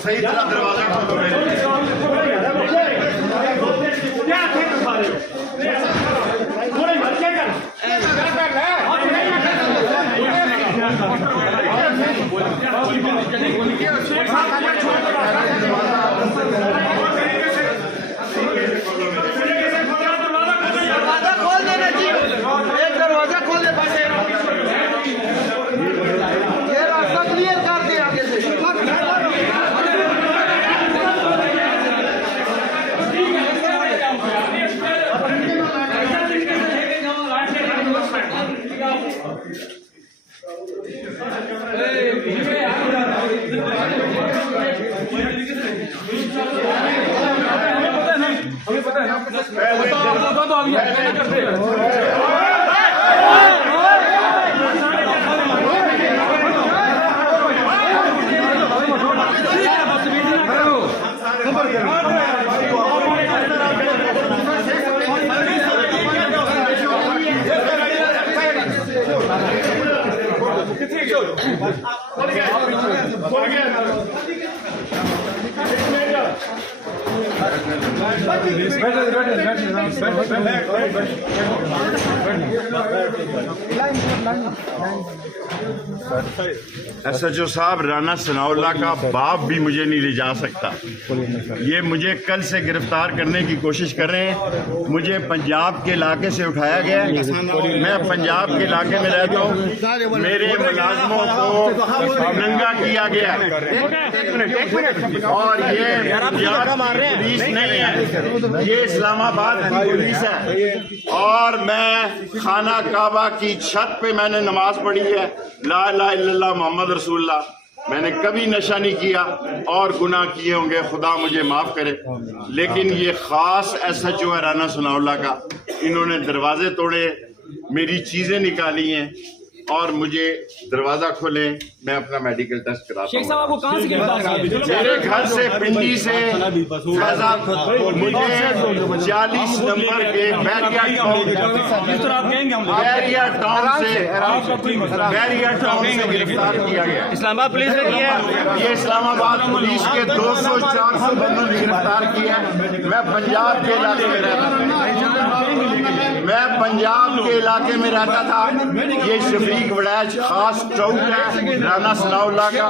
सही तरह दरवाजा खोलो। दरवाजा खोल देना जी, एक दरवाजा खोल दे बस। ये रास्ता क्लियर कर दे आगे से। SHO साहब, राना सनाउल्लाह का बाप भी मुझे नहीं ले जा सकता। ये मुझे कल से गिरफ्तार करने की कोशिश कर रहे हैं। मुझे पंजाब के इलाके से उठाया गया है। मैं पंजाब के इलाके में रहता हूँ। मेरे मुलाजमों को नंगा किया गया है और ये पुलिस नहीं है, ये इस्लामाबाद की पुलिस है। और मैं खाना काबा की छत पे मैंने नमाज पढ़ी है, ला इलाहा इल्लल्लाह मोहम्मद रसूलुल्लाह। मैंने कभी नशा नहीं किया और गुनाह किए होंगे, खुदा मुझे माफ करे। लेकिन ये खास SHO है राना सनाउल्लाह का। इन्होंने दरवाजे तोड़े, मेरी चीजें निकाली हैं और मुझे दरवाजा खोले, मैं अपना मेडिकल टेस्ट कराता हूं। शेख साहब आपको कहां से गिरफ्तार किया? मेरे घर से, पिंडी से, मुझे 40 नंबर के बैरिया टाउन से गिरफ्तार किया गया। इस्लामाबाद पुलिस ने किया है। ये इस्लामाबाद पुलिस के 200-400 बंदों ने गिरफ्तार किया है। मैं पंजाब के इलाके में रहता था। ये शफीक वड़ैच खास चौक है राना सनाउल्लाह का,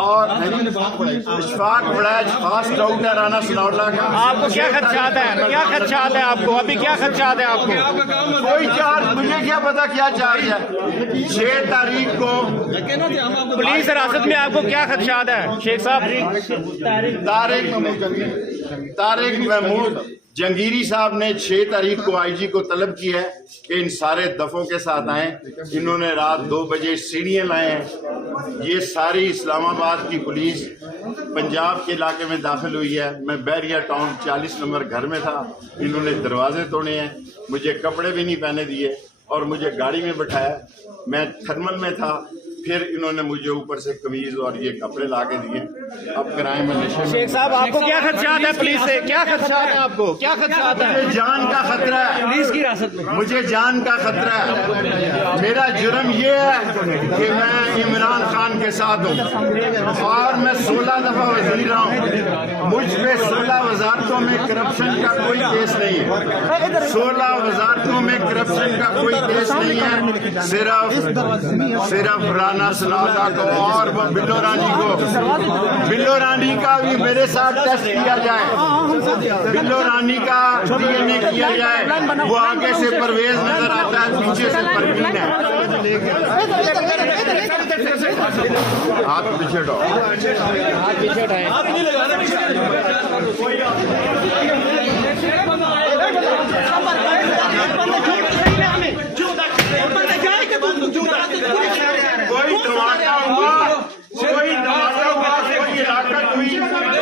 और इशफाक वड़ैच खास चौक है राना सनाउल्लाह का। आपको क्या खदशात है? क्या खदशात है आपको? अभी क्या खदशात है आपको? कोई चार्ज, मुझे क्या पता क्या चार्ज है। 6 तारीख को पुलिस हिरासत में आपको क्या खदशात है शेख साहब? तारिक महमूद जंगीरी साहब ने 6 तारीख को IG को तलब की है कि इन सारे दफों के साथ आए। इन्होंने रात 2 बजे सीढ़ियाँ लाए हैं। ये सारी इस्लामाबाद की पुलिस पंजाब के इलाके में दाखिल हुई है। मैं बैरिया टाउन 40 नंबर घर में था। इन्होंने दरवाजे तोड़े हैं, मुझे कपड़े भी नहीं पहने दिए और मुझे गाड़ी में बैठाया। मैं थर्मल में था, फिर इन्होंने मुझे ऊपर से कमीज और ये कपड़े ला के दिए। अब किराए में नशे में। शेख साहब आपको क्या खदशात है पुलिस से? क्या खदशात है आपको? क्या खदशात है? मुझे जान का खतरा है। पुलिस की हिरासत में मुझे जान का खतरा है। मेरा जुर्म ये है कि मैं इमरान खान के साथ हूँ और मैं 16 दफा वजीर रहा हूँ। मुझ पे 16 वजारतों में करप्शन का कोई केस नहीं है। 16 वजारतों में करप्शन का कोई केस नहीं है। सिर्फ राना सनाउल्लाह को और वो बिल्लो रानी का भी मेरे साथ टेस्ट किया जाए। बिल्लो रानी का DNA किया जाए। वो आगे से परवेज नजर आता है, पीछे से परवीन है। हाथ पीछे हटाओ। कोई धमाका हुआ, कोई हिलाकत हुई,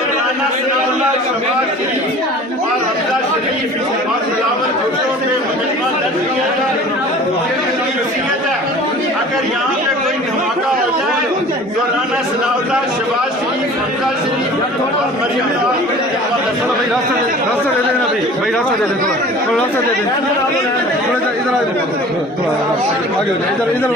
राना सनाउल्लाह, शहबाज शरीफ और हमजा शरीफ और बिलावल भुट्टो पे मुकदमा दर्ज किया जाए। अगर यहाँ पे कोई धमाका हो जाए तो राना सनाउल्लाह, शहबाज शरीफ, हमजा शरीफ और मरियम रास्ता दे देना भाई, रास्ता दे देना, थोड़ा रास्ता दे देना, थोड़ा इधर आगे इधर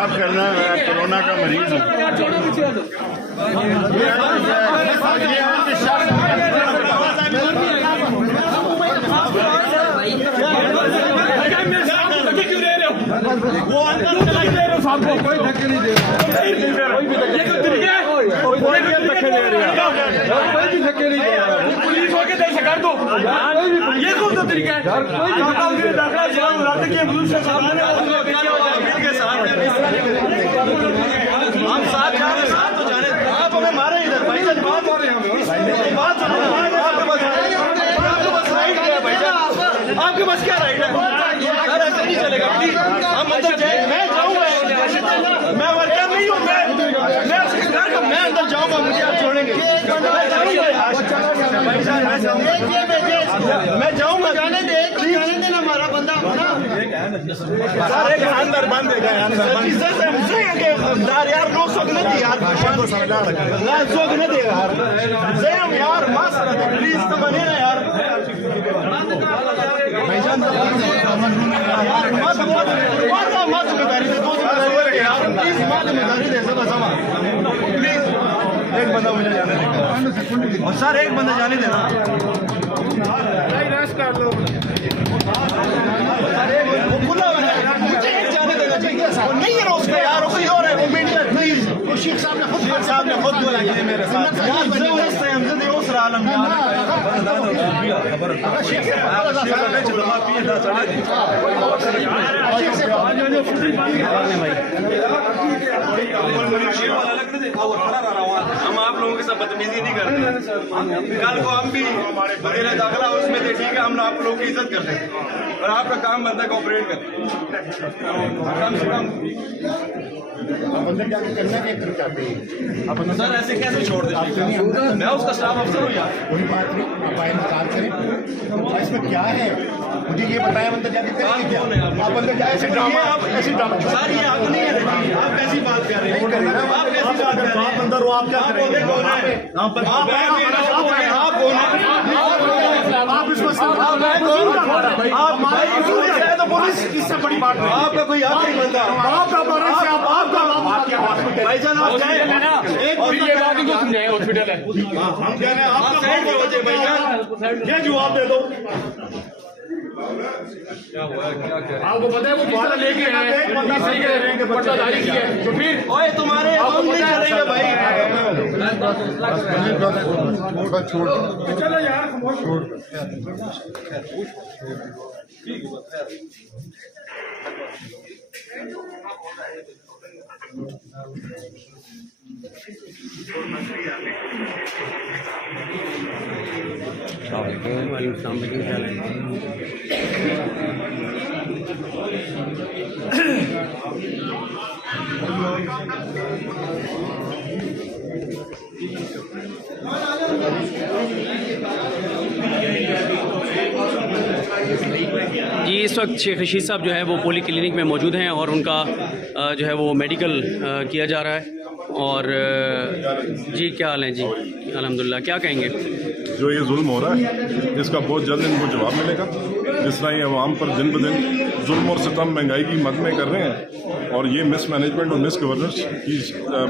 इंसाफ करना है, मैं कोरोना का मरीज हूँ। वो अंदर चला दे रहे हो साहब को, कोई धक्के नहीं दे रहा, ये कोई तरीका है? कोई भी धक्के नहीं दे रहा, कोई भी धक्के नहीं दे रहा, पुलिस होके दे से कर दो, ये कौन सा तरीका है? कोई दाखिला जवाब लाते के पुलिस से सामने के साथ हम साथ जा रहे, साथ तो जाने, आप हमें मारे इधर भाई साहब, बात हो रही है हमें, बात सुनो, आपके पास क्या राइट है? सर ऐसे नहीं चलेगा, प्लीज हम अंदर जाए, मैं जाऊंगा, मैं वर्कर नहीं हूँ, मैं अंदर जाऊंगा, मुझे आप छोड़ेंगे, मैं जाऊंगा, जाने देना हमारा बंदा, सारे अंदर बंद है यार, लोग सोच नहीं दी यार, सोच नहीं देगा यार, प्लीज तो बने ना यार, एक बंदा मुझे जाने देगा, और सर एक बंदा जाने देना, खुला मुझे एक जाने देना चाहिए, नहीं है उसका यार, कोई और है, वो मीडिया प्लीज, शेख साहब ने खुद बोला कि मेरे साथ आलम हम आप लोगों के साथ बदतमीजी नहीं करते, कल को हम भी मेरा दाखिला उसमें थे, ठीक है, हम आप लोगों की इज्जत करते हैं, और आपका काम बनता है कोऑपरेट करना, कम से कम सर ऐसे कैसे छोड़ देते, मैं उसका स्टाफ अफसर हूँ यार, कोई बात नहीं, आप आए इंतजार करें, इसमें क्या है मुझे ये बताया, अंदर जाके करेंगे क्या? आप अंदर जाए ऐसे ड्रामा, आप ऐसी ड्रामा सर ये आप नहीं है, आप कैसी बात कर रहे हैं, आप कैसी बात कर रहे हैं, आप अंदर हो, आप क्या करेंगे? आप इस मसले आप तो पुलिस किससे बड़ी बात है, आपका कोई आप नहीं बनता, आपका बरस से आपका भाईजान आप जाए हॉस्पिटल है, हम कह रहे हैं आपका भाईजान क्या जवाब दे दो, आपको पता है वो बाहर लेके आए, पट्टा जारी किया है, तो फिर ओए तुम्हारे हम नहीं चलेंगे भाई, छोड़ चलो यार छोड़ जी इस वक्त शेख रशीद साहब जो है वो पोली क्लिनिक में मौजूद हैं और उनका जो है वो मेडिकल किया जा रहा है। और जी क्या हाल है जी? अल्हम्दुलिल्लाह। क्या कहेंगे? जो ये जुल्म हो रहा है इसका बहुत जल्द इनको जवाब मिलेगा। जिस तरह ये अवाम पर दिन ब दिन जुल्म और सितम महंगाई की मद में कर रहे हैं और ये मिसमैनेजमेंट और मिस गवर्नेंस की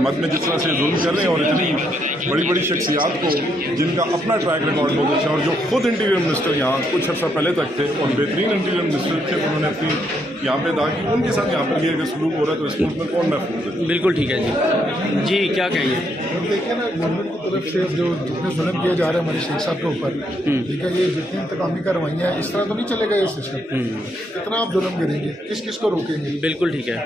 मद में जिस तरह से जुल्म कर रहे हैं और इतनी बड़ी बड़ी शख्सियात को जिनका अपना ट्रैक रिकॉर्ड बहुत अच्छा और जो खुद इंटीरियर मिनिस्टर यहाँ कुछ अर्सा पहले तक थे और बेहतरीन इंटीरियर मिनिस्टर थे, उन्होंने अपनी यहाँ पे दाग की, उनके साथ यहाँ पर ये अगर सलूक हो रहा है तो इस मुल्क में कौन महफूज है? बिल्कुल ठीक है जी। जी क्या कहेंगे? देखिए ना, गवर्नमेंट की तरफ से जो जितने जुल्म किए जा रहे हैं हमारे शेख साहब के ऊपर, ठीक है, ये जितनी इंतकामी कार्रवाइयाँ हैं, इस तरह तो नहीं चलेगा ये सिस्टम। कितना आप जुल्म करेंगे, किस किस को रोकेंगे? बिल्कुल ठीक है।